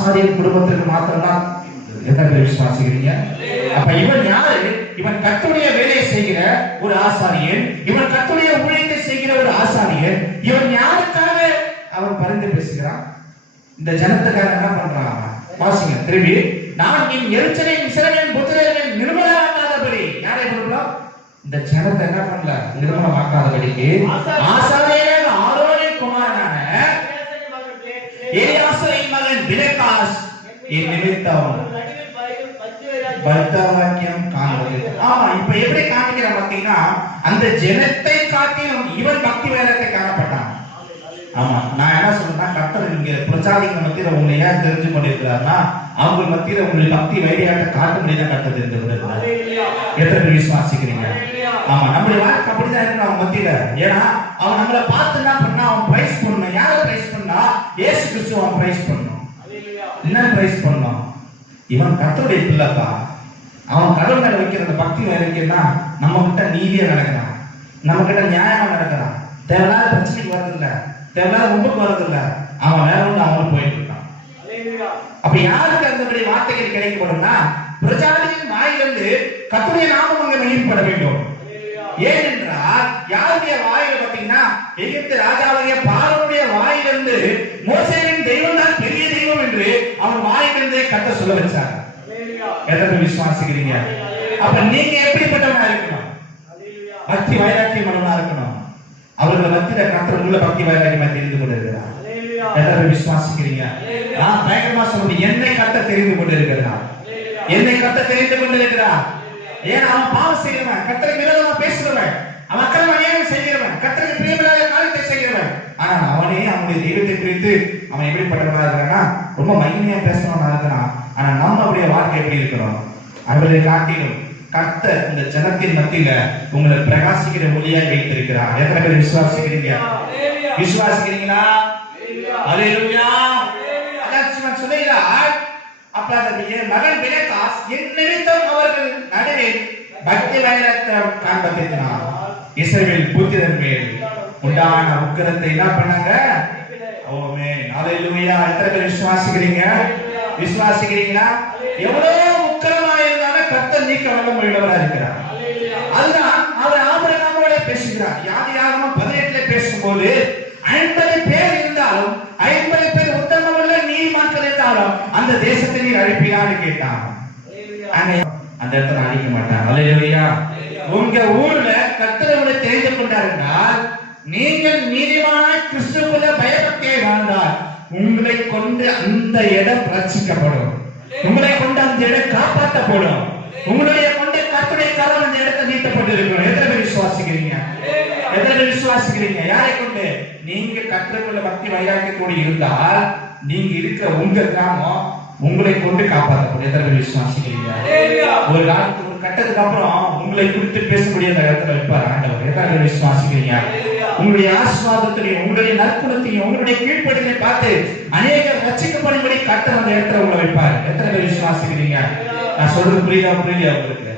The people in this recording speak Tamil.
ஆசாரியன் குடும்பத்திற்கு மாத்திரம்தான். எத்தனை விசுவாசிக்கிறீங்க? அப்ப இவன் யாரு? இவன் கர்த்தருடைய வேலையை செய்கிற ஒரு ஆசாரியன், இவன் கர்த்தருடைய ஊழியத்தை செய்கிற ஒரு ஆசாரியன். இவன் யாருக்காக அவன் பரிந்து பேசுகிறான்? இந்த ஜனத்துக்காக என்ன பண்றான்? வாசிங்க திரும்பி. நான் என் எரிச்சலையும் இஸ்ரவேலின் புத்திரரின் நிர்மலமாக்காதபடி, யாரை சொல்லலாம்? இந்த ஜனத்தை என்ன பண்ணல? நிர்மலமாக்காதபடிக்கு ஆசாரியனான ஆரோனின் குமாரனான எலியாசாரின் மகன் பினெகாஸ் என் நிமித்தம் பக்தவாக்கியம் காண்பது. ஆமா, இப்ப எப்படி காமிக்கிறான் பாத்தீங்கன்னா, அந்த ஜனத்தை காட்டிலும் இவன் பக்தி வேதத்தை காணப்பட்டான். ஆமா, நான் என்ன சொல்றேன்னா, கர்த்தர் இங்க பிரஜாதிகள் மத்தியில உங்களை ஏன் தெரிஞ்சு கொண்டிருக்கிறார்னா, அவங்க மத்தியில உங்களுக்கு பக்தி வைரியாட்ட காட்ட முடியாது. கர்த்தர் தெரிந்து கொண்டிருக்கிறார். எத்தனை பேர் விசுவாசிக்கிறீங்க? ஆமா, நம்மளுடைய வாழ்க்கை அப்படிதான் இருக்கு அவன் மத்தியில. ஏன்னா அவன் நம்மளை பார்த்து என்ன பண்ணா, அவன் பிரைஸ் பண்ணணும். யாரை பிரைஸ் பண்ணா? இயேசு கிறிஸ்து அவன் பிரைஸ் பண்ணணும். என்ன பிரைஸ் பண்ணணும்? இவன் கர்த்தருடைய பிள்ளைப்பா. அவன் கடவுள் மேல வைக்கிற அந்த பக்தி வேலைக்குன்னா நம்ம கிட்ட நீதியா நடக்கிறான், நம்ம கிட்ட நியாயமா நடக்கிறான், தேவையில்லாத பிரச்சனைக்கு வரதில்ல, தேவையில்லாத முன்புக்கு வரதில்ல. அவன் வேற ஒன்று அவனுக்கு போயிட்டு இருக்கான். அப்ப யாருக்கு அந்த வார்த்தைகள் கிடைக்கப்படும்னா, பிரஜாதிகளின் வாயிலிருந்து கர்த்தருடைய நாமம் அங்கே மகிமைப்பட வேண்டும். ஏனென்றால் யாருடைய வாயில பாத்தீங்கன்னா, எகிப்து ராஜாவுடைய பார்வோனுடைய வாயிலிருந்து மோசேயின் தெய்வம் தான் பெரிய தெய்வம் என்று அவன் வாயிலிருந்தே கர்த்தர் சொல்ல வச்சார். எத்தனை விசுவாசிக்கிறீங்க? அப்ப நீங்க எப்படிப்பட்டவனா இருக்கணும்? பக்தி வைராக்கியமானவனா இருக்கணும். அவர்களை மத்தியில கர்த்தர் உள்ள பக்தி வைராக்கியமா தெரிந்து கொண்டிருக்கிறார். எத்தனை விசுவாசிக்கிறீங்க? நான் பயங்கரமா சொல்றேன், என்னை கர்த்தர் தெரிந்து கொண்டிருக்கிறார். என்னை கர்த்தர் தெரிந்து கொண்டிருக்கிறார். ஏன்னா அவன் பாவம் செய்கிறவன், கர்த்தருக்கு விரோதமா பேசுகிறவன், அவன் அக்கிரம அநியாயம் செய்கிறவன், கர்த்தருக்கு பிரியமில்லாத காரியத்தை செய்கிறவன். ஆனா அவனே அவனுடைய தெய்வத்தை குறித்து அவன் எப்படிப்பட்டவனா இருக்கிறான்னா, ரொம்ப மகிமையா பேசணும்னா இருக்கிறான். ஆனா நம்ம அவருடைய வாழ்க்கை எப்படி இருக்கிறோம்? அவர்களை காட்டிலும் கர்த்தர் இந்த ஜனத்தின் மத்தியில உங்களை பிரகாசிக்கிற ஒளியாய் வைத்திருக்கிறார். எத்தனை பேர் விசுவாசிக்கிறீங்க? விசுவாசிக்கிறீங்களா? அல்லேலூயா. அதான் சொல்லுகிறார், அப்ப மகன் பினெகாஸ் என் நிமித்தம் அவர்கள் நடுவே பக்தி வைராக்கியம் காண்பித்தார். இஸ்ரவேல் புத்திரர் மேல் உண்டான உக்கிரத்தை என்ன பண்ணாங்க? ஆமென், அல்லேலூயா. எத்தனை பேர் விசுவாசிக்கிறீங்க? விசுவாசிக்கிறீங்களா? எவ்வளவு உக்கிரமா இருந்தாலும் கர்த்தர் நீக்க வல்லமை உள்ளவரா இருக்கிறார். அதுதான் அவர் ஆபிரகாமோட பேசுகிறார். யாதியாகமம் 18 பேசும்போது 50 பேர் இருந்தாலும் 50 பேர் உத்தமமுள்ள நீதிமான்கள் இருந்தாலும் அந்த தேசத்தை நீர் அழிப்பீரான்னு கேட்டான். அந்த இடத்துல அழிக்க மாட்டான். அல்லேலூயா. உங்க ஊர்ல கர்த்தரை உங்களை தெரிந்து கொண்டார்கள், நீங்கள் நீதிமானாய் கிறிஸ்துவுக்குள்ள பயபக்தியை வாழ்ந்தால் உங்களை கொண்டு அந்த இடம் ரட்சிக்கப்படும், உங்களை கொண்டு அந்த இடம் காப்பாற்றப்படும், உங்களுடைய கொண்டு கர்த்தருடைய கரம் அந்த இடத்தை நீட்டப்பட்டு இருக்கும். எத்தனை பேர் விசுவாசிக்கிறீங்க? எத்தனை பேர் விசுவாசிக்கிறீங்க? யாரை கொண்டு? நீங்க கர்த்தருக்குள்ள பக்தி வைராக்கியத்தோடு இருந்தால் நீங்க இருக்கிற உங்க கிராமம் உங்களை கொண்டு காப்பாற்றப்படும். எத்தனை பேர் விசுவாசிக்கிறீங்க? ஒரு காலத்துக்கு ஒரு கட்டத்துக்கு அப்புறம் உங்களை குறித்து பேசக்கூடிய அந்த இடத்துல வைப்பார் ஆண்டவர். எத்தனை பேர் விசுவாசிக்கிறீங்க? உங்களுடைய ஆசீர்வாதத்தையும் உங்களுடைய நற்குணத்தையும் உங்களுடைய கீழ்ப்படிதலை பார்த்து அநேகர் ரட்சிக்கப்படும்படி கர்த்தர் அந்த இடத்துல உங்களை வைப்பார். எத்தனை பேர் விசுவாசிக்கிறீங்க? நான் சொல்றது புரியுதா? உங்களுக்கு